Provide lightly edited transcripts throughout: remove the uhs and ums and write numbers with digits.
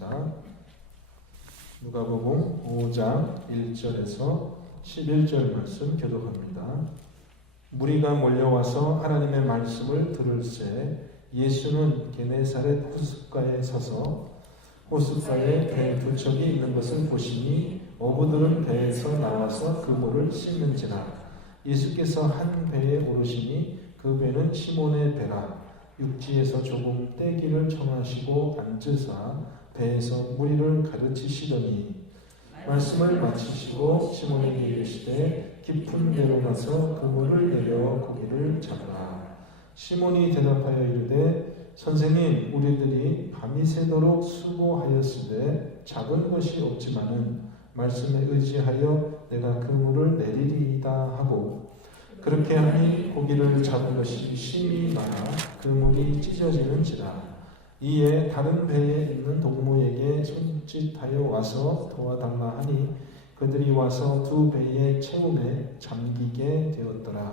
하겠습니다. 누가복음 5장 1절에서 11절 말씀 교독합니다. 무리가 몰려와서 하나님의 말씀을 들을새 예수는 게네사렛 호숫가에 서서 호숫가에 배 두 척이 있는 것을 보시니 어부들은 배에서 나와서 그물을 씻는지라. 예수께서 한 배에 오르시니 그 배는 시몬의 배라. 육지에서 조금 떼기를 청하시고 앉으사 배에서 무리를 가르치시더니 말씀을 마치시고 시몬에게 이르시되 깊은 데로 가서 그물을 내려 고기를 잡으라. 시몬이 대답하여 이르되 선생님, 우리들이 밤이 새도록 수고하였으되 잡은 것이 없지만은 말씀에 의지하여 내가 그물을 내리리이다 하고 그렇게 하니 고기를 잡은 것이 심히 많아 그물이 찢어지는지라. 이에 다른 배에 있는 동무에게 손짓하여 와서 도와달라 하니 그들이 와서 두 배의 채움에 잠기게 되었더라.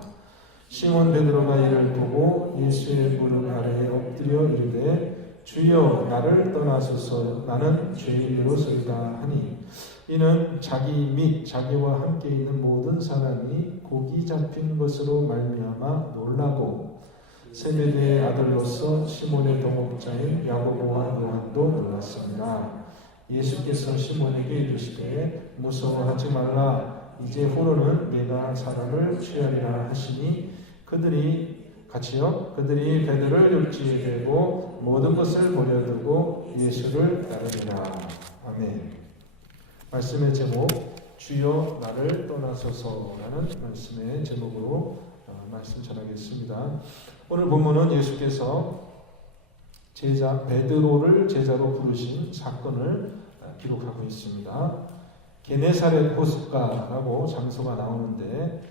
시몬 베드로가 이를 보고 예수의 무릎 아래에 엎드려 이르되 주여, 나를 떠나소서, 나는 죄인으로소이다 하니 이는 자기 및 자기와 함께 있는 모든 사람이 고기 잡힌 것으로 말미암아 놀라고 세베대의 아들로서 시몬의 동업자인 야고보와 요한도 놀랐습니다. 예수께서 시몬에게 이르시되 무서워하지 말라. 이제 후로는 네가 사람을 취하리라 하시니 그들이 배들을 육지에 대고 모든 것을 버려두고 예수를 따르리라. 아멘. 말씀의 제목, 주여 나를 떠나소서라는 말씀의 제목으로 말씀 전하겠습니다. 오늘 본문은 예수께서 베드로를 제자로 부르신 사건을 기록하고 있습니다. 게네사렛 호숫가라고 장소가 나오는데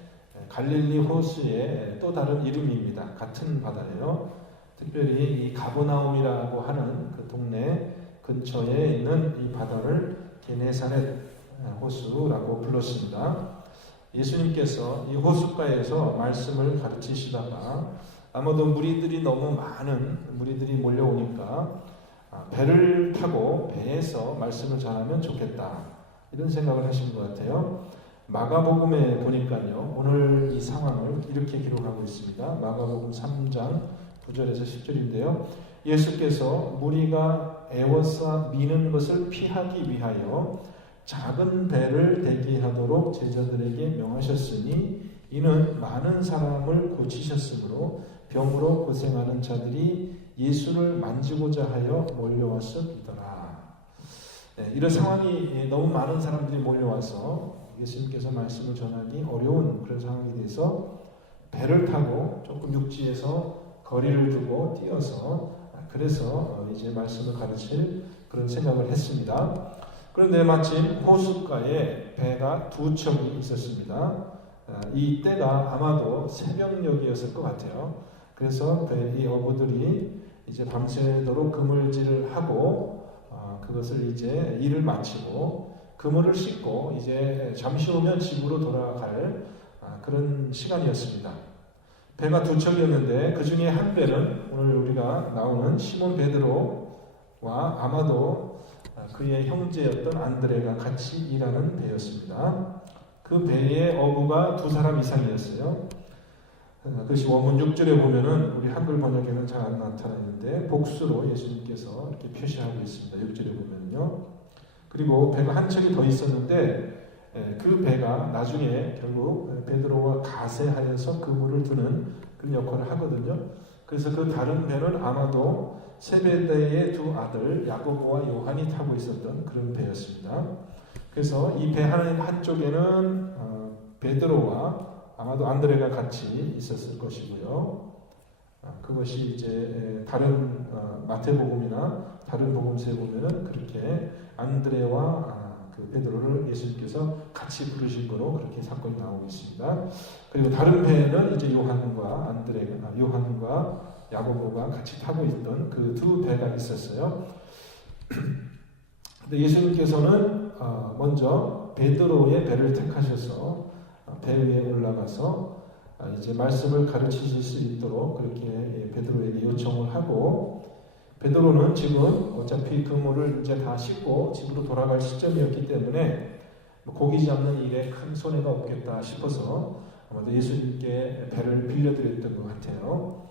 갈릴리 호수의 또 다른 이름입니다. 같은 바다예요. 특별히 이 가버나움이라고 하는 그 동네 근처에 있는 이 바다를 게네사렛 호수라고 불렀습니다. 예수님께서 이 호숫가에서 말씀을 가르치시다가 아마도 너무 많은 무리들이 몰려오니까 배를 타고 배에서 말씀을 전하면 좋겠다, 이런 생각을 하신 것 같아요. 마가복음에 보니까요, 오늘 이 상황을 이렇게 기록하고 있습니다. 마가복음 3장 9절에서 10절인데요. 예수께서 무리가 애워싸 미는 것을 피하기 위하여 작은 배를 대기하도록 제자들에게 명하셨으니 이는 많은 사람을 고치셨으므로 병으로 고생하는 자들이 예수를 만지고자 하여 몰려왔음이더라. 이런 상황이, 너무 많은 사람들이 몰려와서 예수님께서 말씀을 전하기 어려운 그런 상황이 돼서 배를 타고 조금 육지에서 거리를 두고 뛰어서 그래서 이제 말씀을 가르칠 그런 생각을 했습니다. 그런데 마침 호숫가에 배가 두 척이 있었습니다. 이 때가 아마도 새벽녘이었을 것 같아요. 그래서 이 어부들이 이제 밤새도록 그물질을 하고 그것을 이제 일을 마치고 그물을 싣고 이제 잠시 후면 집으로 돌아갈 그런 시간이었습니다. 배가 두 척이었는데 그 중에 한 배는 오늘 우리가 나오는 시몬 베드로와 아마도 그의 형제였던 안드레가 같이 일하는 배였습니다. 그 배의 어부가 두 사람 이상이었어요. 그것이 원문 6절에 보면은 우리 한글 번역에는 잘 안 나타나는데 복수로 예수님께서 이렇게 표시하고 있습니다. 6절에 보면요. 그리고 배가 한 척이 더 있었는데 그 배가 나중에 결국 베드로와 가세하여서 그물을 드는 그런 역할을 하거든요. 그래서 그 다른 배는 아마도 세베대의 두 아들 야고보와 요한이 타고 있었던 그런 배였습니다. 그래서 이 배 한쪽에는 베드로와 아마도 안드레가 같이 있었을 것이고요. 그것이 이제 다른 마태복음이나 다른 복음서에 보면은 그렇게 안드레와 그 베드로를 예수님께서 같이 부르신 거로 그렇게 사건이 나오고 있습니다. 그리고 다른 배에는 이제 요한과 야고보가 같이 타고 있던 그 두 배가 있었어요. 근데 예수님께서는 먼저 베드로의 배를 택하셔서 배 위에 올라가서 이제 말씀을 가르치실 수 있도록 그렇게 베드로에게 요청을 하고 베드로는 지금 어차피 그물을 이제 다 씻고 집으로 돌아갈 시점이었기 때문에 고기 잡는 일에 큰 손해가 없겠다 싶어서 아마도 예수님께 배를 빌려드렸던 것 같아요.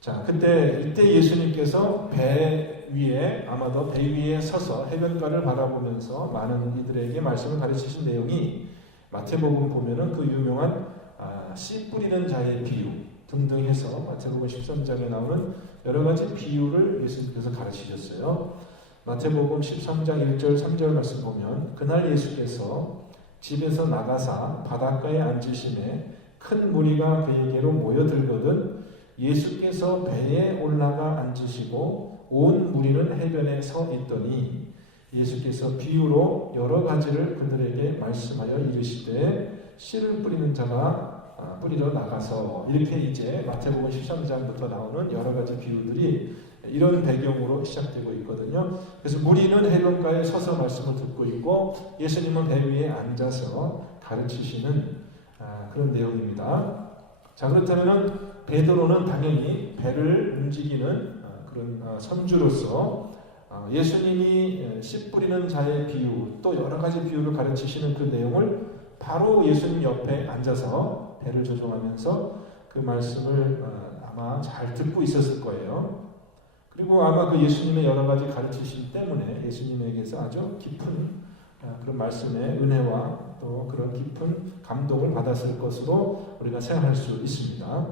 자, 이때 예수님께서 배 위에, 아마도 배 위에 서서 해변가를 바라보면서 많은 이들에게 말씀을 가르치신 내용이 마태복음 보면은 그 유명한 씨 뿌리는 자의 비유 등등 해서 마태복음 13장에 나오는 여러 가지 비유를 예수님께서 가르치셨어요. 마태복음 13장 1절 3절 말씀 보면 그날 예수께서 집에서 나가사 바닷가에 앉으심에 큰 무리가 그에게로 모여들거든 예수께서 배에 올라가 앉으시고 온 무리는 해변에 서 있더니 예수께서 비유로 여러 가지를 그들에게 말씀하여 이르시되 씨를 뿌리는 자가 뿌리러 나가서, 이렇게 이제 마태복음 13장부터 나오는 여러 가지 비유들이 이런 배경으로 시작되고 있거든요. 그래서 무리는 해변가에 서서 말씀을 듣고 있고 예수님은 배 위에 앉아서 가르치시는 그런 내용입니다. 자, 그렇다면 베드로는 당연히 배를 움직이는 그런 선주로서 예수님이 씨 뿌리는 자의 비유, 또 여러 가지 비유를 가르치시는 그 내용을 바로 예수님 옆에 앉아서 배를 조종하면서 그 말씀을 아마 잘 듣고 있었을 거예요. 그리고 아마 그 예수님의 여러 가지 가르치심 때문에 예수님에게서 아주 깊은 그런 말씀의 은혜와 또 그런 깊은 감동을 받았을 것으로 우리가 생각할 수 있습니다.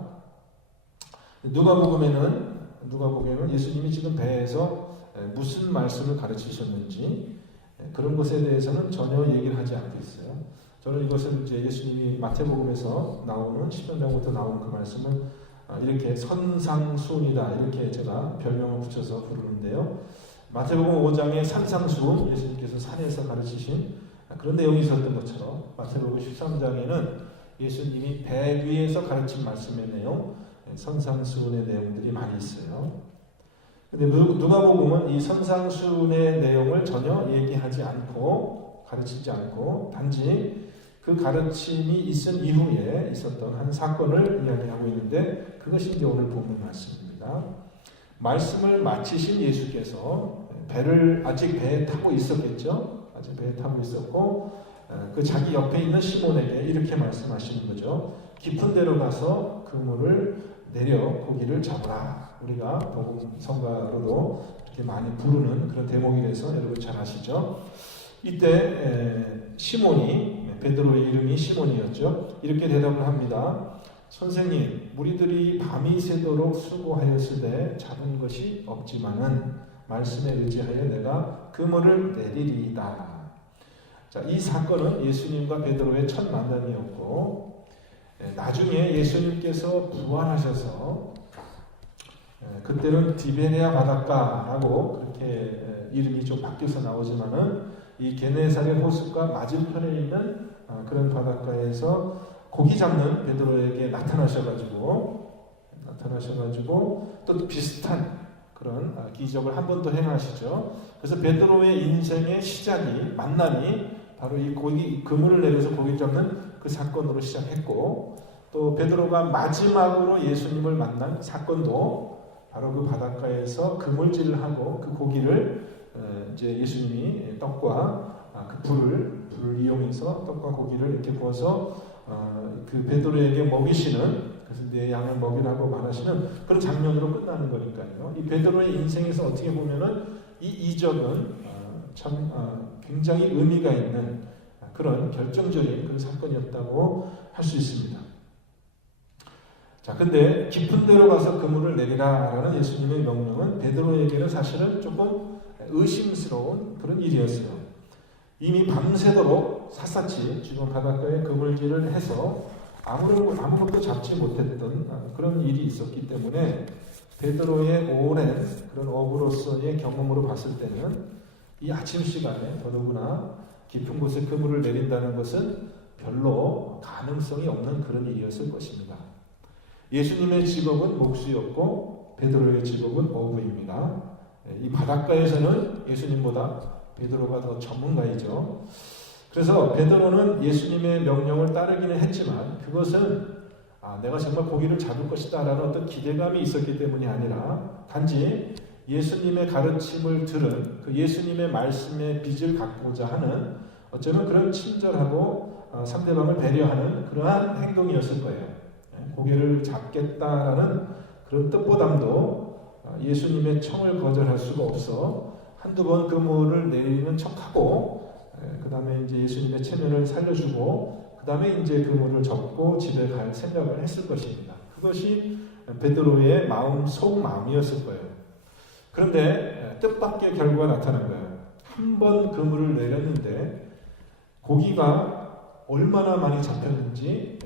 누가복음에는 예수님이 지금 배에서 무슨 말씀을 가르치셨는지 그런 것에 대해서는 전혀 얘기를 하지 않고 있어요. 저는 이것을 이제 예수님이 마태복음에서 나오는 10장부터 나오는 그 말씀을 이렇게 선상수훈이다, 이렇게 제가 별명을 붙여서 부르는데요. 마태복음 5장의 산상수훈, 예수님께서 산에서 가르치신 그런 내용이 있었던 것처럼 마태복음 13장에는 예수님이 배 위에서 가르친 말씀의 내용, 선상수훈의 내용들이 많이 있어요. 근데 누가복음은 이 선상수훈의 내용을 전혀 얘기하지 않고 가르치지 않고 단지 그 가르침이 있은 이후에 있었던 한 사건을 이야기하고 있는데 그것이 이제 오늘 본문 말씀입니다. 말씀을 마치신 예수께서 아직 배에 타고 있었겠죠. 아직 배에 타고 있었고 그 자기 옆에 있는 시몬에게 이렇게 말씀하시는 거죠. 깊은 데로 가서 그물을 내려 고기를 잡으라. 우리가 복음 성가로도 이렇게 많이 부르는 그런 대목이 돼서 여러분 잘 아시죠. 이때 시몬이, 베드로의 이름이 시몬이었죠. 이렇게 대답을 합니다. 선생님, 우리들이 밤이 새도록 수고하였으되 잡은 것이 없지만은 말씀에 의지하여 내가 그물을 내리리이다. 자, 이 사건은 예수님과 베드로의 첫 만남이었고 나중에 예수님께서 부활하셔서 그때는 디베레아 바닷가라고 그렇게 이름이 좀 바뀌어서 나오지만은 이 게네사렛 호숫가 맞은편에 있는 그런 바닷가에서 고기 잡는 베드로에게 나타나셔가지고 또 비슷한 그런 기적을 한 번 더 행하시죠. 그래서 베드로의 인생의 만남이 바로 이 그물을 내려서 고기 잡는 그 사건으로 시작했고, 또 베드로가 마지막으로 예수님을 만난 사건도 바로 그 바닷가에서 그물질을 하고 그 고기를 이제 예수님이 떡과 그 불을 이용해서 떡과 고기를 이렇게 구워서 그 베드로에게 먹이시는, 그래서 내 양을 먹이라고 말하시는 그런 장면으로 끝나는 거니까요. 이 베드로의 인생에서 어떻게 보면은 이 이적은 참 굉장히 의미가 있는 그런 결정적인 그런 사건이었다고 할 수 있습니다. 자, 근데 깊은 데로 가서 그물을 내리라라는 예수님의 명령은 베드로에게는 사실은 조금 의심스러운 그런 일이었어요. 이미 밤새도록 샅샅이 지금 바닷가에 그물질을 해서 아무것도 잡지 못했던 그런 일이 있었기 때문에 베드로의 오랜 그런 어부로서의 경험으로 봤을 때는 이 아침 시간에 더더구나 깊은 곳에 그물을 내린다는 것은 별로 가능성이 없는 그런 일이었을 것입니다. 예수님의 직업은 목수였고 베드로의 직업은 어부입니다. 이 바닷가에서는 예수님보다 베드로가 더 전문가이죠. 그래서 베드로는 예수님의 명령을 따르기는 했지만 그것은 내가 정말 고기를 잡을 것이다 라는 어떤 기대감이 있었기 때문이 아니라 단지 예수님의 가르침을 들은 그 예수님의 말씀의 빚을 갚고자 하는 어쩌면 그런 친절하고 상대방을 배려하는 그러한 행동이었을 거예요. 고개를 잡겠다라는 그런 뜻보담도 예수님의 청을 거절할 수가 없어 한두 번 그물을 내리는 척하고 그 다음에 이제 예수님의 체면을 살려주고 그 다음에 이제 그물을 접고 집에 갈 생각을 했을 것입니다. 그것이 베드로의 속마음이었을 거예요. 그런데 뜻밖의 결과가 나타난 거예요. 한 번 그물을 내렸는데 고기가 얼마나 많이 잡혔는지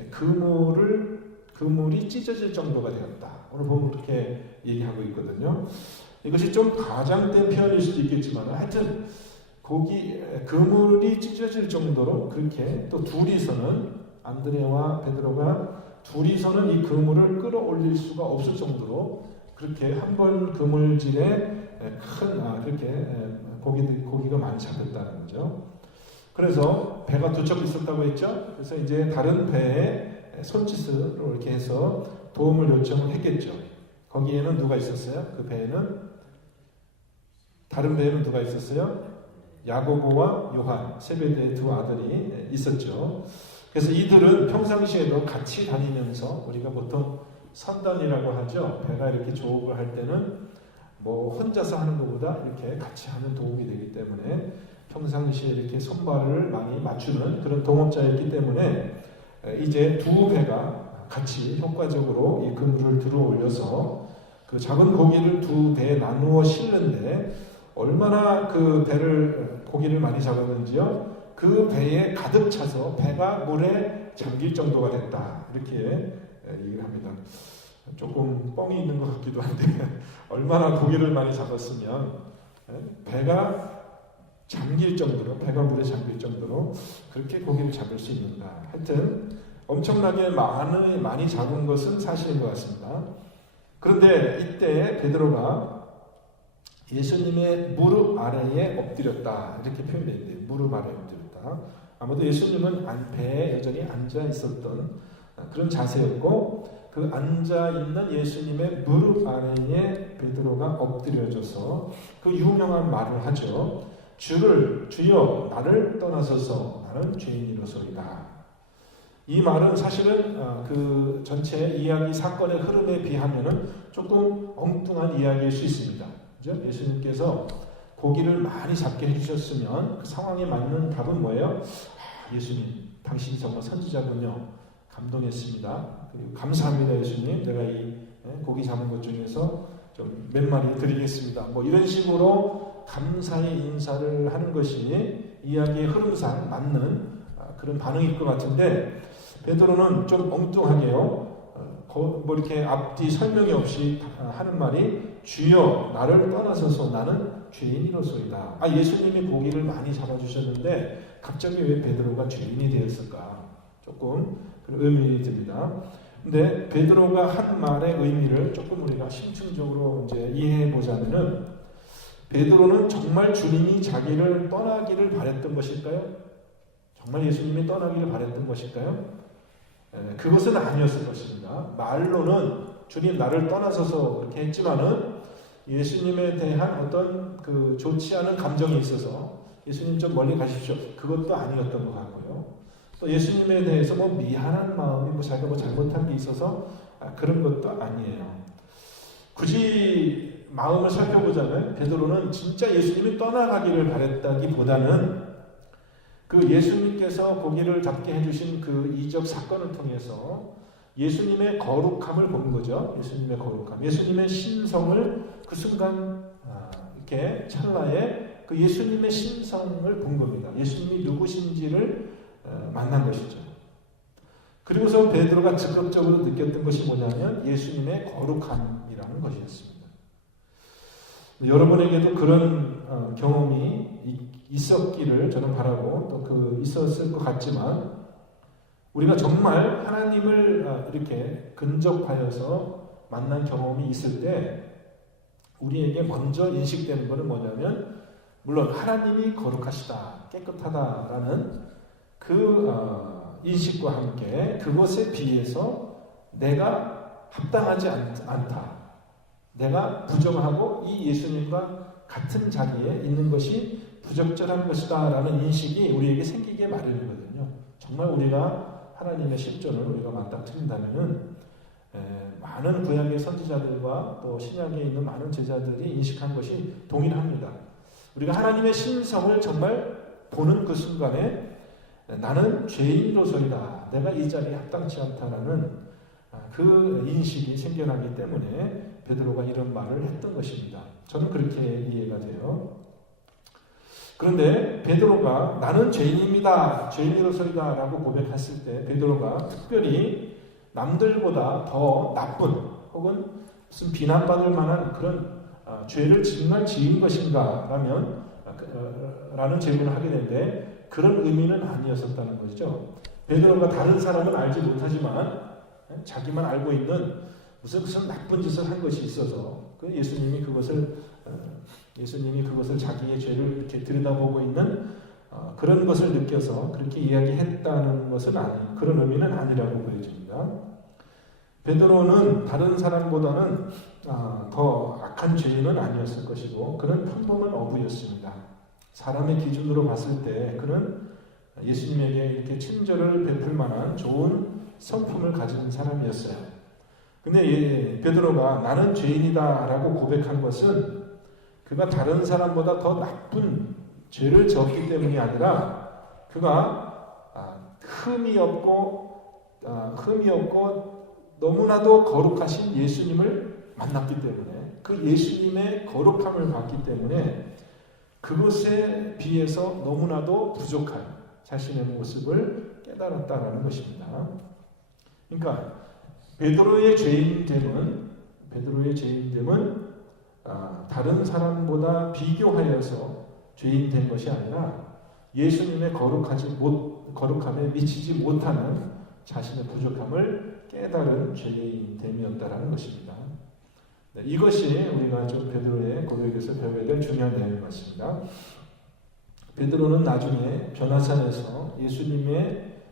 그물이 찢어질 정도가 되었다. 오늘 보면 그렇게 얘기하고 있거든요. 이것이 좀 과장된 표현일 수도 있겠지만 하여튼 그물이 찢어질 정도로 그렇게 또 둘이서는 안드레와 베드로가 둘이서는 이 그물을 끌어올릴 수가 없을 정도로 그렇게 한 번 그물질에 그렇게 고기가 많이 잡혔다는 거죠. 그래서 배가 두 척 있었다고 했죠. 그래서 이제 다른 배에 손짓으로 이렇게 해서 도움을 요청을 했겠죠. 거기에는 누가 있었어요? 그 배에는 다른 배에는 누가 있었어요? 야고보와 요한, 세베대의 두 아들이 있었죠. 그래서 이들은 평상시에도 같이 다니면서 우리가 보통 선단이라고 하죠. 배가 이렇게 조업을 할 때는 뭐 혼자서 하는 것보다 이렇게 같이 하는 도움이 되기 때문에 평상시에 이렇게 손발을 많이 맞추는 그런 동업자였기 때문에 이제 두 배가 같이 효과적으로 이 그물을 들어 올려서 그 작은 고기를 두 배에 나누어 실는데 얼마나 그 고기를 많이 잡았는지요. 그 배에 가득 차서 배가 물에 잠길 정도가 됐다. 이렇게 얘기를 합니다. 조금 뻥이 있는 것 같기도 한데 얼마나 고기를 많이 잡았으면 배가 잠길 정도로 배가 물에 잠길 정도로 그렇게 고기를 잡을 수 있는가. 하여튼 엄청나게 많이 잡은 것은 사실인 것 같습니다. 그런데 이때 베드로가 예수님의 무릎 아래에 엎드렸다 이렇게 표현되어 있는데 무릎 아래에 엎드렸다. 아무도 예수님은 배에 여전히 앉아 있었던 그런 자세였고 그 앉아 있는 예수님의 무릎 아래에 베드로가 엎드려져서 그 유명한 말을 하죠. 주여 나를 떠나소서 나는 죄인이로소이다. 이 말은 사실은 그 전체 이야기 사건의 흐름에 비하면은 조금 엉뚱한 이야기일 수 있습니다. 그죠? 예수님께서 고기를 많이 잡게 해주셨으면 그 상황에 맞는 답은 뭐예요? 예수님, 당신이 정말 선지자군요. 감동했습니다. 그리고 감사합니다, 예수님. 내가 이 고기 잡은 것 중에서 좀 몇 마리 드리겠습니다. 뭐 이런 식으로 감사의 인사를 하는 것이 이야기의 흐름상 맞는 그런 반응일 것 같은데 베드로는 좀 엉뚱하게요. 뭐 이렇게 앞뒤 설명이 없이 하는 말이 주여 나를 떠나서서 나는 죄인이로소이다. 예수님이 고기를 많이 잡아주셨는데 갑자기 왜 베드로가 죄인이 되었을까? 조금 그런 의문이 듭니다. 근데 베드로가 한 말의 의미를 조금 우리가 심층적으로 이제 이해해 보자면은 베드로는 정말 주님이 자기를 떠나기를 바랬던 것일까요? 정말 예수님이 떠나기를 바랬던 것일까요? 그것은 아니었을 것입니다. 말로는 주님 나를 떠나서서 그렇게 했지만은 예수님에 대한 어떤 그 좋지 않은 감정이 있어서 예수님 좀 멀리 가십시오. 그것도 아니었던 것 같고요. 또 예수님에 대해서 뭐 미안한 마음이 자기가 뭐 잘못한 게 있어서 그런 것도 아니에요. 굳이 마음을 살펴보자면 베드로는 진짜 예수님이 떠나가기를 바랬다기보다는 그 예수님께서 고기를 잡게 해주신 그 이적 사건을 통해서 예수님의 거룩함을 본 거죠. 예수님의 거룩함, 예수님의 신성을 그 순간 이렇게 찰나에 그 예수님의 신성을 본 겁니다. 예수님이 누구신지를 만난 것이죠. 그리고서 베드로가 즉각적으로 느꼈던 것이 뭐냐면 예수님의 거룩함이라는 것이었습니다. 여러분에게도 그런 경험이 있었기를 저는 바라고 또 있었을 것 같지만 우리가 정말 하나님을 이렇게 근접하여서 만난 경험이 있을 때 우리에게 먼저 인식되는 것은 뭐냐면 물론 하나님이 거룩하시다, 깨끗하다라는 그 인식과 함께 그것에 비해서 내가 합당하지 않다. 내가 부정하고 이 예수님과 같은 자리에 있는 것이 부적절한 것이다 라는 인식이 우리에게 생기게 마련이거든요. 정말 우리가 하나님의 실존을 우리가 맞닥뜨린다면 많은 구약의 선지자들과 또 신약에 있는 많은 제자들이 인식한 것이 동일합니다. 우리가 하나님의 신성을 정말 보는 그 순간에 나는 죄인으로서이다. 내가 이 자리에 합당치 않다라는 그 인식이 생겨나기 때문에 베드로가 이런 말을 했던 것입니다. 저는 그렇게 이해가 돼요. 그런데 베드로가 나는 죄인입니다. 죄인으로서이다 라고 고백했을 때 베드로가 특별히 남들보다 더 나쁜 혹은 무슨 비난받을 만한 그런 죄를 정말 지은 것인가 라는 질문을 하게 되는데 그런 의미는 아니었었다는 것이죠. 베드로가 다른 사람은 알지 못하지만 자기만 알고 있는 무슨 나쁜 짓을 한 것이 있어서 예수님이 그것을 자기의 죄를 이렇게 들여다보고 있는 그런 것을 느껴서 그렇게 이야기했다는 것은 그런 의미는 아니라고 보여집니다. 베드로는 다른 사람보다는 더 악한 죄인은 아니었을 것이고 그는 평범한 어부였습니다. 사람의 기준으로 봤을 때 그는 예수님에게 이렇게 친절을 베풀 만한 좋은 성품을 가진 사람이었어요. 근데 베드로가 나는 죄인이다 라고 고백한 것은 그가 다른 사람보다 더 나쁜 죄를 지었기 때문이 아니라 그가 흠이 없고 너무나도 거룩하신 예수님을 만났기 때문에 그 예수님의 거룩함을 봤기 때문에 그것에 비해서 너무나도 부족한 자신의 모습을 깨달았다라는 것입니다. 그러니까 베드로의 죄인됨은 다른 사람보다 비교하여서 죄인된 것이 아니라 예수님의 거룩함에 미치지 못하는 자신의 부족함을 깨달은 죄인됨이었다라는 것입니다. 네, 이것이 우리가 좀 베드로의 고백에서 배워야 될 중요한 내용인 것 같습니다. 베드로는 나중에 변화산에서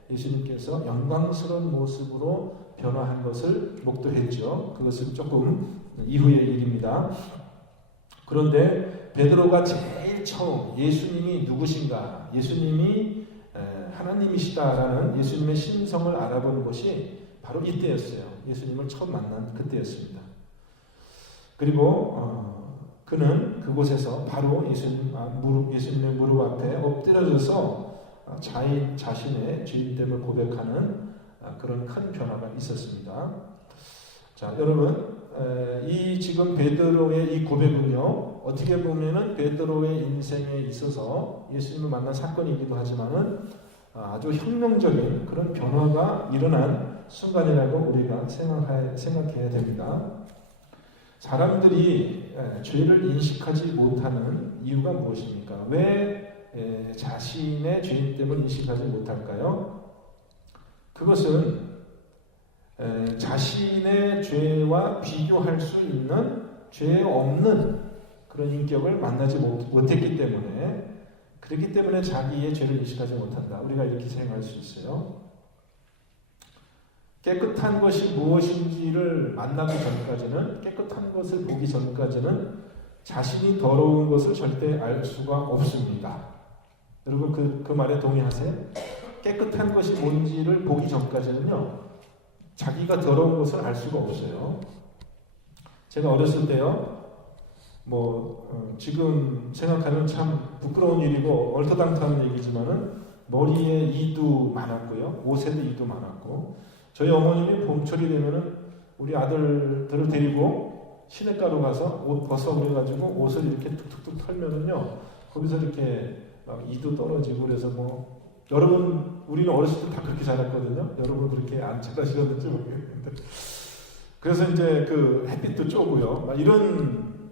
예수님께서 영광스러운 모습으로 변화한 것을 목도했죠. 그것은 조금 이후의 일입니다. 그런데 베드로가 제일 처음 예수님이 누구신가, 예수님이 하나님이시다라는 예수님의 신성을 알아본 것이 바로 이때였어요. 예수님을 처음 만난 그때였습니다. 그리고 그는 그곳에서 바로 예수님의 무릎 앞에 엎드려져서 자신의 죄인됨을 고백하는 그런 큰 변화가 있었습니다. 자, 여러분, 이 지금 베드로의 이 고백은요, 어떻게 보면은 베드로의 인생에 있어서 예수님을 만난 사건이기도 하지만은 아주 혁명적인 그런 변화가 일어난 순간이라고 우리가 생각해야 됩니다. 사람들이 죄를 인식하지 못하는 이유가 무엇입니까? 왜 자신의 죄인됨을 인식하지 못할까요? 그것은 자신의 죄와 비교할 수 있는 죄 없는 그런 인격을 만나지 못했기 때문에, 그렇기 때문에 자기의 죄를 인식하지 못한다. 우리가 이렇게 생각할 수 있어요. 깨끗한 것이 무엇인지를 만나기 전까지는, 깨끗한 것을 보기 전까지는 자신이 더러운 것을 절대 알 수가 없습니다. 여러분 그 말에 동의하세요? 깨끗한 것이 뭔지를 보기 전까지는요, 자기가 더러운 것을 알 수가 없어요. 제가 어렸을 때요, 지금 생각하면 참 부끄러운 일이고 얼토당토하는 얘기지만은 머리에 이도 많았고요, 옷에도 이도 많았고, 저희 어머님이 봄철이 되면은 우리 아들들을 데리고 시냇가로 가서 옷 벗어 그래가지고 옷을 이렇게 툭툭툭 털면은요, 거기서 이렇게 막 이도 떨어지고 그래서 여러분, 우리는 어렸을 때 다 그렇게 자랐거든요. 여러분 그렇게 안 자라시는지 모르겠는데. 그래서 이제 그 햇빛도 쪼고요. 막 이런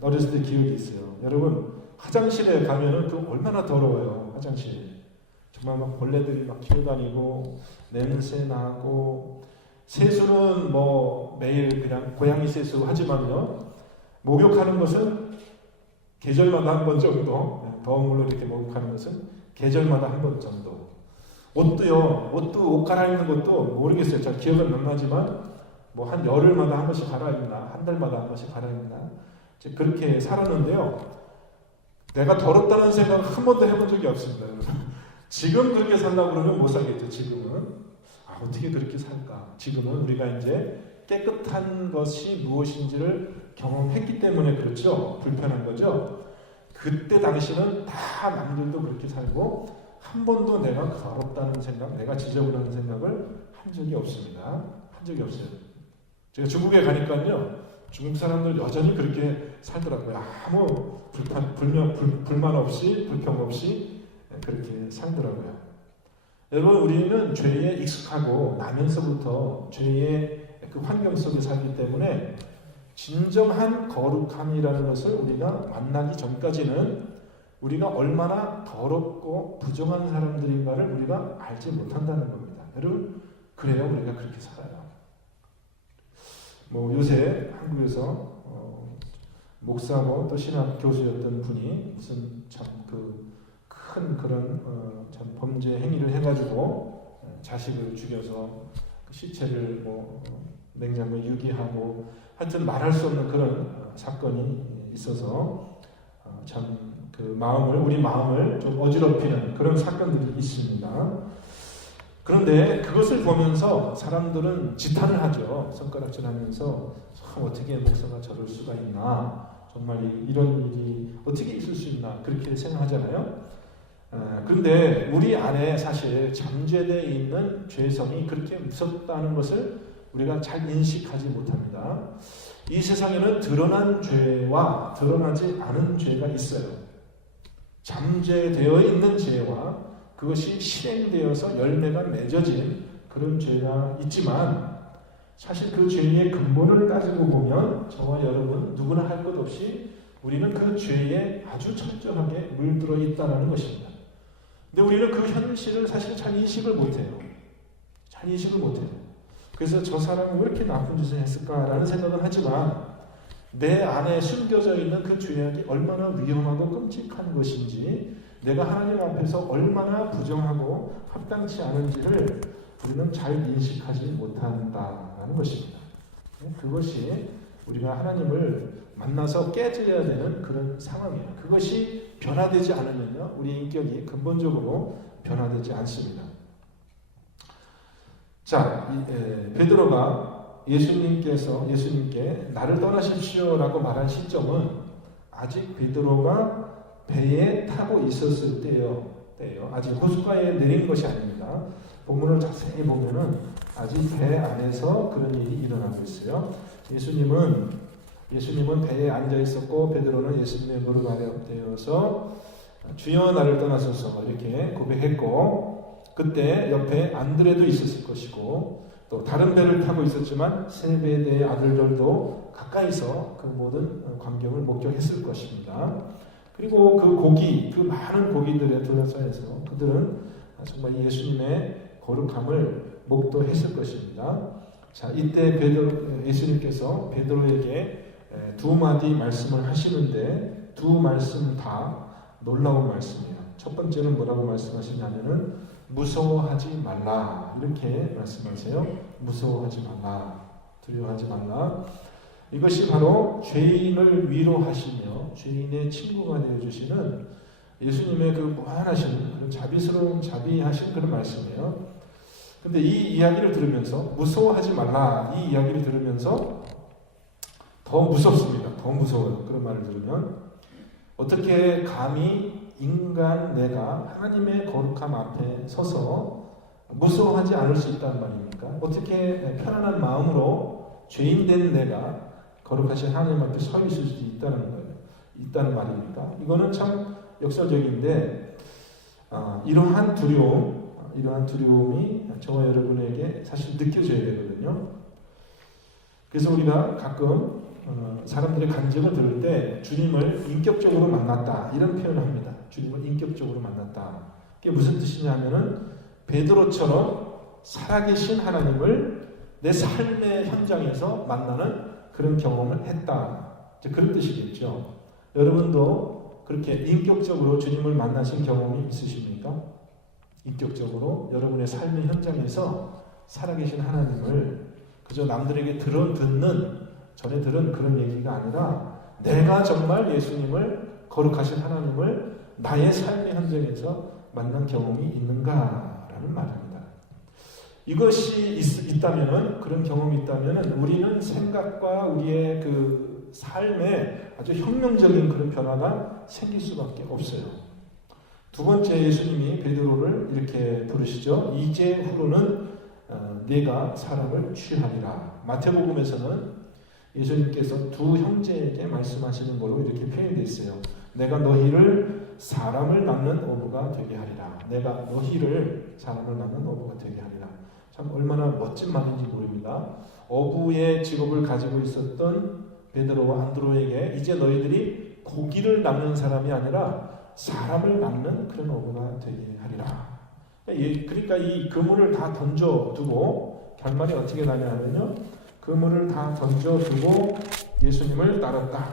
어렸을 때 기억이 있어요. 여러분, 화장실에 가면은 그 얼마나 더러워요. 화장실. 정말 막 벌레들이 막 기어다니고, 냄새 나고, 세수는 매일 그냥 고양이 세수 하지만요, 목욕하는 것은 계절마다 한 번 정도, 더운 물로 이렇게 목욕하는 것은 계절마다 한 번 정도. 옷도 옷 갈아입는 것도 모르겠어요. 잘 기억은 안 나지만 뭐 한 열흘마다 한 번씩 갈아입나, 한 달마다 한 번씩 갈아입나, 이제 그렇게 살았는데요. 내가 더럽다는 생각 한 번도 해본 적이 없습니다. 지금 그렇게 살려고 그러면 못 살겠죠. 지금은 어떻게 그렇게 살까? 지금은 우리가 이제 깨끗한 것이 무엇인지를 경험했기 때문에 그렇죠. 불편한 거죠. 그때 당시는 다 남들도 그렇게 살고 한 번도 내가 더럽다는 생각, 내가 지저분한 생각을 한 적이 없습니다. 한 적이 없어요. 제가 중국에 가니까요, 중국 사람들 여전히 그렇게 살더라고요. 아무 불만 없이, 불평 없이 그렇게 살더라고요. 여러분, 우리는 죄에 익숙하고 나면서부터 죄의 그 환경 속에 살기 때문에 진정한 거룩함이라는 것을 우리가 만나기 전까지는 우리가 얼마나 더럽고 부정한 사람들인가를 우리가 알지 못한다는 겁니다. 여러분, 그래요. 우리가 그렇게 살아요. 뭐 요새 한국에서 목사고 또 신학 교수였던 분이 무슨 참 큰 그런 참 범죄 행위를 해가지고 자식을 죽여서 그 시체를 뭐 냉장고에 유기하고 하여튼 말할 수 없는 그런 사건이 있어서 참 그 우리 마음을 좀 어지럽히는 그런 사건들이 있습니다. 그런데 그것을 보면서 사람들은 지탄을 하죠. 손가락질하면서 어떻게 목사가 저럴 수가 있나, 정말 이런 일이 어떻게 있을 수 있나 그렇게 생각하잖아요. 그런데 우리 안에 사실 잠재되어 있는 죄성이 그렇게 무섭다는 것을 우리가 잘 인식하지 못합니다. 이 세상에는 드러난 죄와 드러나지 않은 죄가 있어요. 잠재되어 있는 죄와 그것이 실행되어서 열매가 맺어진 그런 죄가 있지만 사실 그 죄의 근본을 따지고 보면 저와 여러분 누구나 할 것 없이 우리는 그 죄에 아주 철저하게 물들어 있다는 것입니다. 근데 우리는 그 현실을 사실 잘 인식을 못해요. 잘 인식을 못해요. 그래서 저 사람은 왜 이렇게 나쁜 짓을 했을까라는 생각은 하지만 내 안에 숨겨져 있는 그 죄악이 얼마나 위험하고 끔찍한 것인지, 내가 하나님 앞에서 얼마나 부정하고 합당치 않은지를 우리는 잘 인식하지 못한다는 것입니다. 그것이 우리가 하나님을 만나서 깨져야 되는 그런 상황이에요. 그것이 변화되지 않으면요, 우리 인격이 근본적으로 변화되지 않습니다. 자, 베드로가 예수님께 나를 떠나십시오라고 말한 시점은 아직 베드로가 배에 타고 있었을 때예요. 아직 호숫가에 내린 것이 아닙니다. 본문을 자세히 보면은 아직 배 안에서 그런 일이 일어나고 있어요. 예수님은 배에 앉아 있었고 베드로는 예수님의 무릎 아래 엎드려서 주여 나를 떠나소서 이렇게 고백했고, 그때 옆에 안드레도 있었을 것이고 또 다른 배를 타고 있었지만 세베대의 아들들도 가까이서 그 모든 광경을 목격했을 것입니다. 그리고 그 많은 고기들에 둘러싸여서 그들은 정말 예수님의 거룩함을 목도했을 것입니다. 자, 이때 예수님께서 베드로에게 두 마디 말씀을 하시는데 두 말씀 다 놀라운 말씀이에요. 첫 번째는 뭐라고 말씀하시냐면은 무서워하지 말라 이렇게 말씀하세요. 무서워하지 말라, 두려워하지 말라. 이것이 바로 죄인을 위로하시며 죄인의 친구가 되어주시는 예수님의 그 무한하신 그런 자비하신 그런 말씀이에요. 근데 이 이야기를 들으면서 무서워하지 말라 이 이야기를 들으면서 더 무섭습니다. 더 무서워요. 그런 말을 들으면 어떻게 감히 인간 내가 하나님의 거룩함 앞에 서서 무서워하지 않을 수 있다는 말입니까? 어떻게 편안한 마음으로 죄인된 내가 거룩하신 하나님 앞에 서 있을 수 있다는 말입니까? 이거는 참 역설적인데 이러한 두려움이 저와 여러분에게 사실 느껴져야 되거든요. 그래서 우리가 가끔 사람들의 간증을 들을 때 주님을 인격적으로 만났다 이런 표현을 합니다. 주님을 인격적으로 만났다. 그게 무슨 뜻이냐면은 베드로처럼 살아계신 하나님을 내 삶의 현장에서 만나는 그런 경험을 했다. 그런 뜻이겠죠. 여러분도 그렇게 인격적으로 주님을 만나신 경험이 있으십니까? 인격적으로 여러분의 삶의 현장에서 살아계신 하나님을 그저 남들에게 전해 들은 그런 얘기가 아니라 내가 정말 예수님을, 거룩하신 하나님을 나의 삶의 현장에서 만난 경험이 있는가라는 말입니다. 이것이 있다면은, 그런 경험이 있다면은 우리는 생각과 우리의 그 삶에 아주 혁명적인 그런 변화가 생길 수밖에 없어요. 두 번째, 예수님이 베드로를 이렇게 부르시죠. 이제후로는 네가 사람을 취하리라. 마태복음에서는 예수님께서 두 형제에게 말씀하시는 걸로 이렇게 표현되어 있어요. 내가 너희를 사람을 낳는 어부가 되게 하리라. 내가 너희를 사람을 낳는 어부가 되게 하리라. 참 얼마나 멋진 말인지 모릅니다. 어부의 직업을 가지고 있었던 베드로와 안드로에게 이제 너희들이 고기를 낚는 사람이 아니라 사람을 낚는 그런 어부가 되게 하리라. 그러니까 이 그물을 다 던져두고 결말이 어떻게 나냐면요, 그물을 다 던져두고 예수님을 따랐다.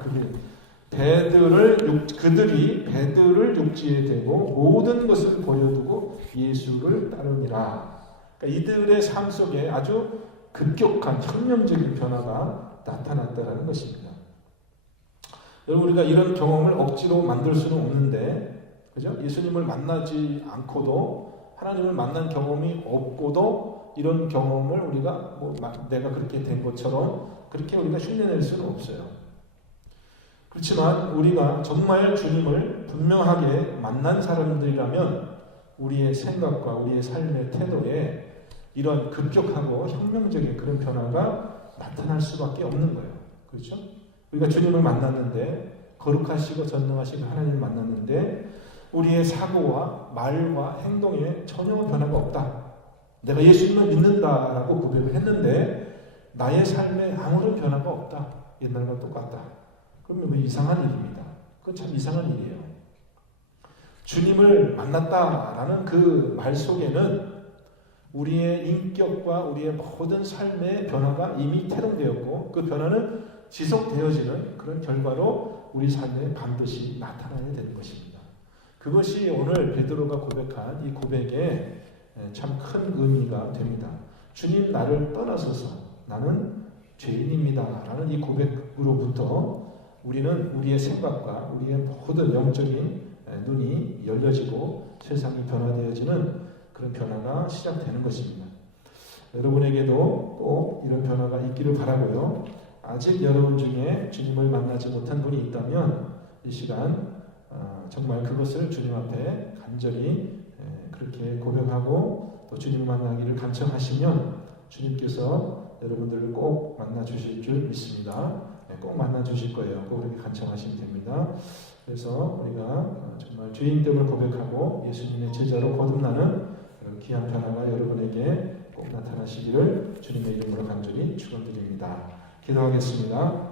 그들이 배들을 육지에 대고 모든 것을 버려두고 예수를 따르니라. 그러니까 이들의 삶 속에 아주 급격한 혁명적인 변화가 나타났다는 것입니다. 여러분, 우리가 이런 경험을 억지로 만들 수는 없는데, 그죠? 예수님을 만나지 않고도, 하나님을 만난 경험이 없고도 이런 경험을 우리가 내가 그렇게 된 것처럼 그렇게 우리가 흉내낼 수는 없어요. 그렇지만 우리가 정말 주님을 분명하게 만난 사람들이라면 우리의 생각과 우리의 삶의 태도에 이런 급격하고 혁명적인 그런 변화가 나타날 수밖에 없는 거예요. 그렇죠? 우리가 주님을 만났는데, 거룩하시고 전능하신 하나님을 만났는데 우리의 사고와 말과 행동에 전혀 변화가 없다. 내가 예수님을 믿는다라고 고백을 했는데 나의 삶에 아무런 변화가 없다. 옛날과 똑같다. 그러면 이상한 일입니다. 그건 참 이상한 일이에요. 주님을 만났다라는 그 말 속에는 우리의 인격과 우리의 모든 삶의 변화가 이미 태동되었고, 그 변화는 지속되어지는 그런 결과로 우리 삶에 반드시 나타나야 되는 것입니다. 그것이 오늘 베드로가 고백한 이 고백에 참 큰 의미가 됩니다. 주님, 나를 떠나소서, 나는 죄인입니다 라는 이 고백으로부터 우리는 우리의 생각과 우리의 모든 영적인 눈이 열려지고 세상이 변화되어지는 그런 변화가 시작되는 것입니다. 여러분에게도 꼭 이런 변화가 있기를 바라고요. 아직 여러분 중에 주님을 만나지 못한 분이 있다면 이 시간 정말 그것을 주님 앞에 간절히 그렇게 고백하고 또 주님 만나기를 간청하시면 주님께서 여러분들을 꼭 만나 주실 줄 믿습니다. 꼭 만나 주실 거예요. 꼭 그렇게 간청하시면 됩니다. 그래서 우리가 정말 죄인됨을 고백하고 예수님의 제자로 거듭나는 귀한 변화가 여러분에게 꼭 나타나시기를 주님의 이름으로 간절히 축원드립니다. 기도하겠습니다.